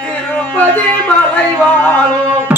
திருப்பதி மலைவாழும்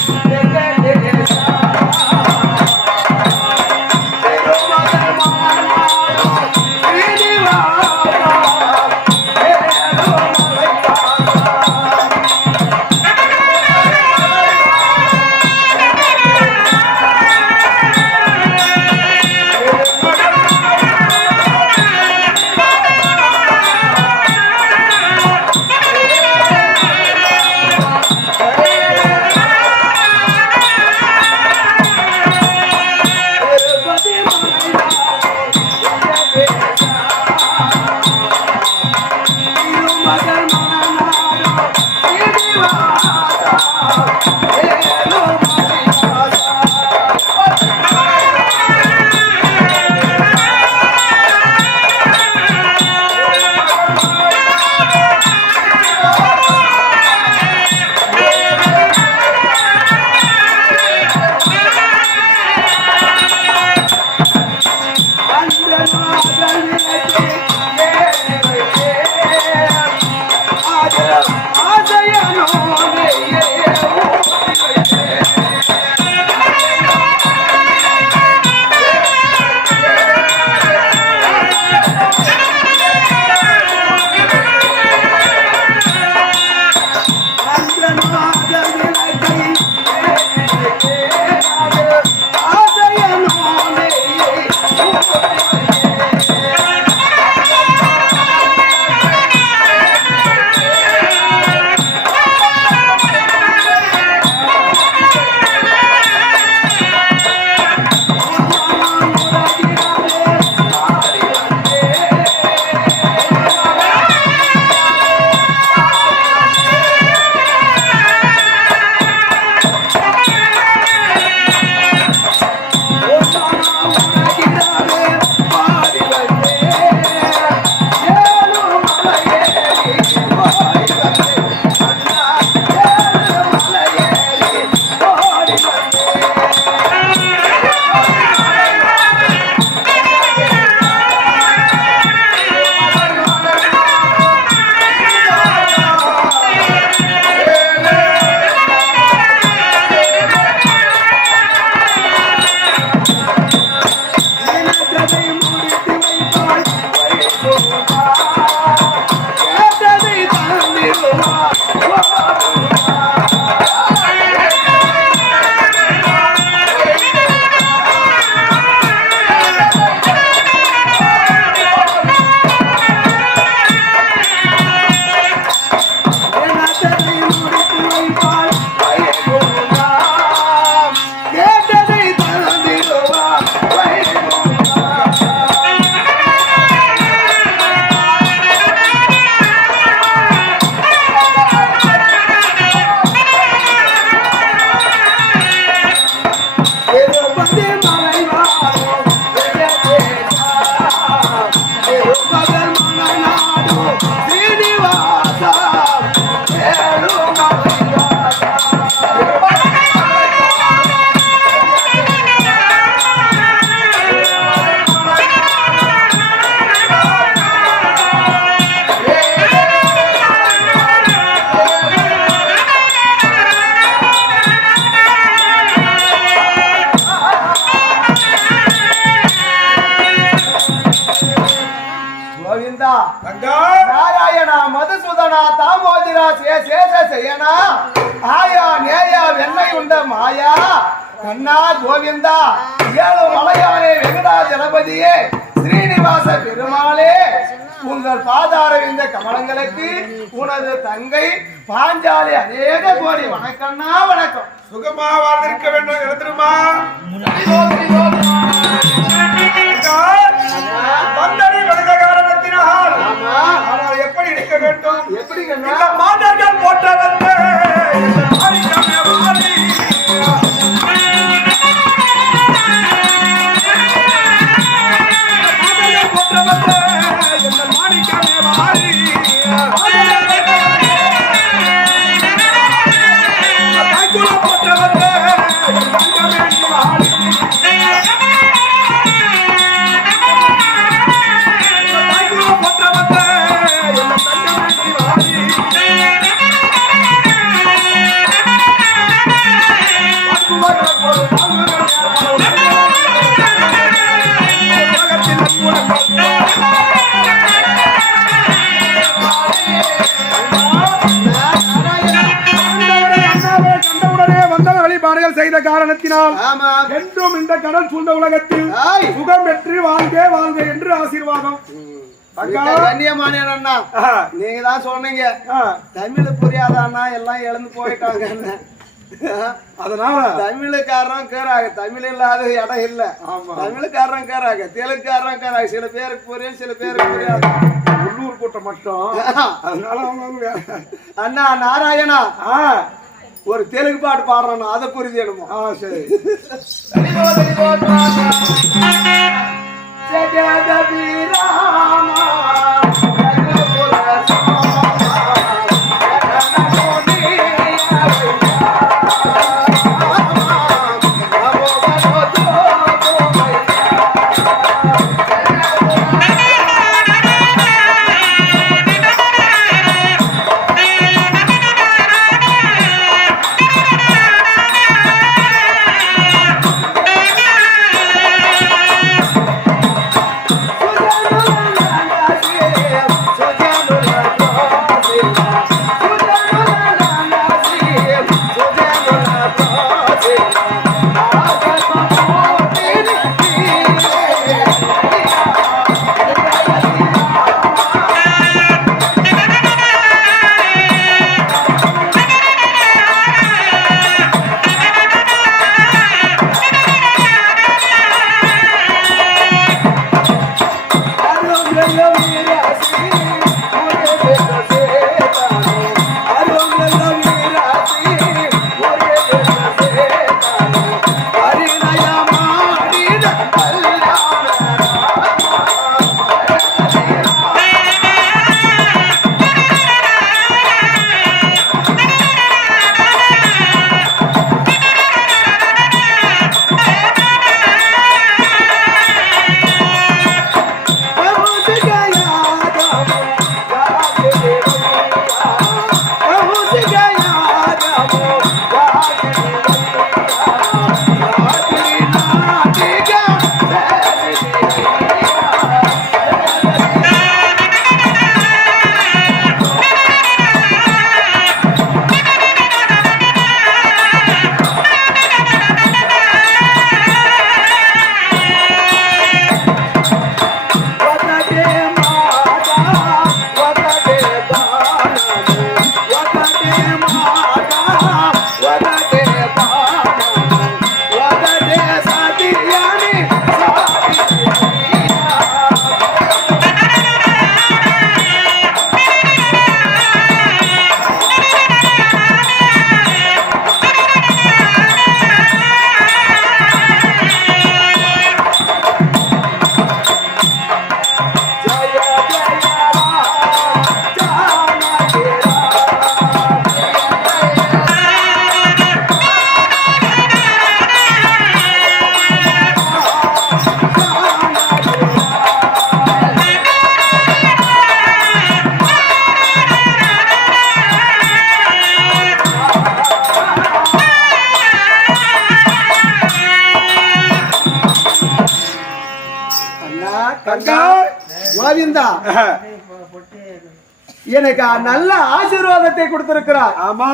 నారాయణ మధుసూదన తామోదిరా శేష శయన ఆయా నేయ వెన్నై ఉండ మాయా கண்ணா கோவிந்தா ஏழு மலையானே வெங்கடா ஜலபதியே ஸ்ரீனிவாச பெருமாளே உங்கள் பாதார இந்த கமலங்களுக்கு உனது தங்கை பாஞ்சாலி அநேக கோடி வணக்கம்னா வணக்கம். சுகமா வாழ்ந்திருக்க வேண்டும் எழுதுமா வந்தனை வணக்க காரணத்தினால் ஆனால் எப்படி இருக்க வேண்டும்? எப்படி மாதர்கள் போட்டவர்கள் செய்த காரணத்தினால் என்றும் இந்த கடல் சூழ்ந்த உலகத்தில் சுகம் பெற்று வாழ்க வாழ்க என்று ஆசீர்வாதம். கண்ணியமான அண்ணா, நீங்க தான் சொன்னீங்க தமிழ் புரியாத அண்ணா எல்லாம் இழந்து போயிட்டாங்க. அதனால தமிழுக்காரன் கேறாங்க, தமிழ் இல்லாத இடம் இல்ல. தமிழுக்காரன் கேறாங்க, தெலுங்குக்காரன் கேறாங்க. சில பேருக்கு புரியும், சில பேருக்கு புரியாது. உள்ளூர் கூட்டம் மட்டும். அதனால அவங்க அண்ணா நாராயணா ஒரு தெலுங்கு பாட்டு பாடுறான், அதை புரிஞ்சிடுமோ? சரி. கோவிந்தா எனக்கு நல்ல ஆசீர்வாதத்தை கொடுத்திருக்கிறார். ஆமா,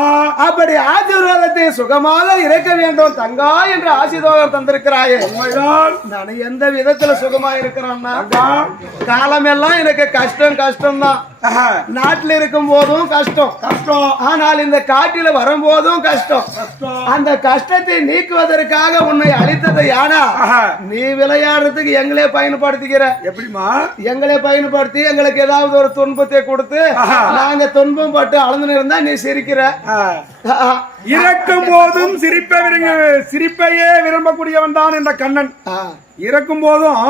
அப்படி ஆசீர்வாதத்தை சுகமாக இருக்க வேண்டும் தங்கா என்ற ஆசீர்வாதம் தந்திருக்கிறாயே. உண்மைதான். நான் எந்த விதத்துல சுகமா இருக்கிறேன்னா, காலமெல்லாம் எனக்கு கஷ்டம் கஷ்டம் தான். நாட்டில் இருக்கும் போதும் கஷ்டம் கஷ்டம், ஆனால் இந்த காட்டில வரும்போதும் கஷ்டம். அந்த கஷ்டத்தை நீக்குவதற்காக உன்னை அளித்தது யானா, நீ விளையாடுறதுக்கு எங்களே பயன்படுத்திக்கிற. எப்படிமா? எங்களை பயன்படுத்தி எங்களுக்கு ஏதாவது ஒரு துன்பத்தை கொடுத்து நாங்க துன்பம் பட்டு அளந்து இருந்தா நீ சிரிக்கிற. இறக்கும் போதும் சிரிப்பையே விரும்பக்கூடியவன் தான் இந்த கண்ணன். இறக்கும் போதும்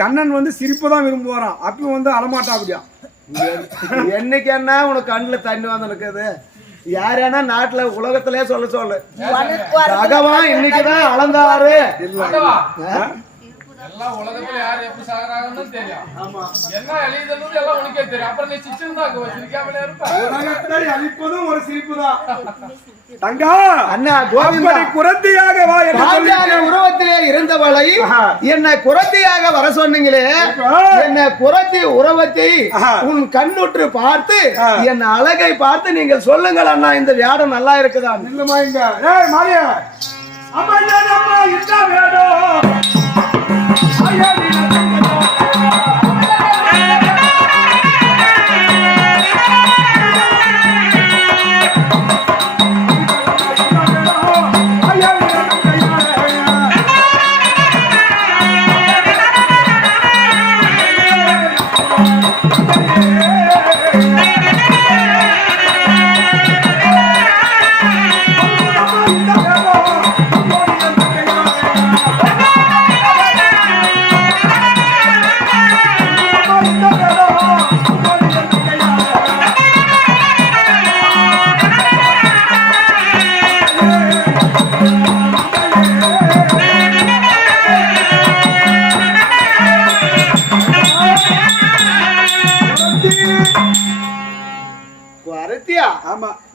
கண்ணன் வந்து சிரிப்பு தான் விரும்புவாரான். அப்பயும் வந்து அலமாட்டா அப்படியா? என்னைக்கு என்ன உனக்கு கண்ணுல தண்ணி வந்து இருக்குது? யாரேனா நாட்டுல உலகத்திலே சொல்ல சொல்லு, பகவான் இன்னைக்குதான் அளந்தாரு. எல்லாம் உலகத்துல யாரு எப்படி சாகுறாங்கன்னு தெரியும். என்ன எழுதுறது எல்லாம் உனக்கே தெரியும். அப்புறம் நீ சிரிச்சுன்னு தான் சிரிக்காமலே இருப்ப. உலகத்தை அழிப்பதும் ஒரு சிரிப்பு தான். தங்கா அண்ணா கோவிந்தா, குரத்தியாக வா என்று உருவத்திலே இருந்தவளை என்ன குரத்தியாக வர சொன்னீங்களே, என்ன குரத்தி உருவத்தை உன் கண்ணுற்று பார்த்து என் அழகை பார்த்து நீங்கள் சொல்லுங்கள் அண்ணா, இந்த வியாடம் நல்லா இருக்குதா? இல்லமா இங்க மாரியா அம்மா அம்மா இந்த வேடம் ஐயா நீ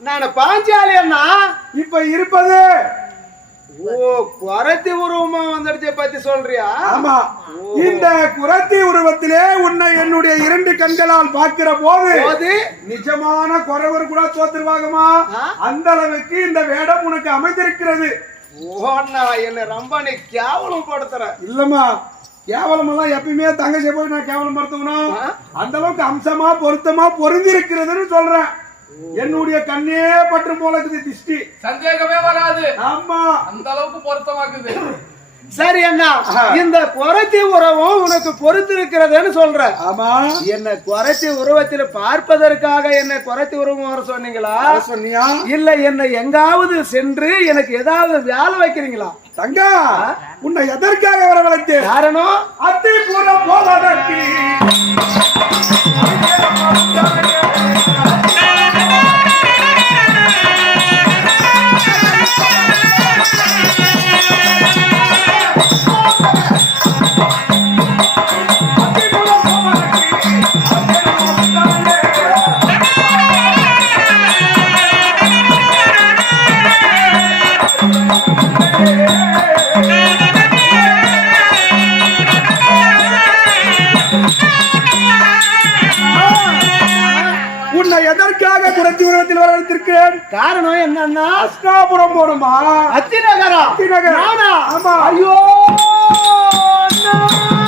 நான் பாஞ்சாலி அண்ணா இப்ப இருப்பது. ஓ, குரத்தி உருவமா வந்துடுச்சே பத்தி சொல்றியா? ஆமா, இந்த குரத்தி உருவத்திலே உன்னை என்னுடைய 2 கண்களால் பார்க்கிற போது நிஜமான குறவர் கூட தோத்துருவாங்கம்மா. அந்த அளவுக்கு இந்த வேடம் உனக்கு அமைந்திருக்கிறது. ஓண்ணா, என்ன ரொம்ப நீ கேவலம் படுத்துற. இல்லம்மா, கேவலம் எல்லாம் எப்பயுமே தங்கச்சி போய் நான் கேவலம் படுத்தணும். அந்த அளவுக்கு அம்சமா பொருத்தமா பொருந்தி இருக்கிறதுன்னு சொல்றேன். என்னுடைய கண்ணே பற்றும் போல இருக்குது திஷ்டி, சந்தேகமே வராது. ஆமா, அந்த அளவுக்கு பொருத்தமாக்குது. சரி அண்ணா, இந்த குரத்தி உருவம் உனக்கு பொறுத்திருக்கிறதுன்னு சொல்ற. ஆமா, என்ன குரத்தி உருவத்தில் பார்ப்பதற்காக என்ன குரத்தி உருவம் வர சொன்னீங்களா? சொன்னியா? இல்ல என்ன எங்காவது சென்று எனக்கு ஏதாவது வேலை வைக்கிறீங்களா? தங்கா, உன்னை எதற்காக வரவழைத்து? காரணம் அத்தி பூர போவதற்கு. உன்னை எதற்காக குரத்தி உருவத்தில் வரவேற்றிருக்கிறேன்? காரணம் என்னன்னா, அஸ்தாபுரம் போடுமா? அத்திநகரா? அத்திநகரம். ஆமா. ஆமா. ஐயோ அண்ணா.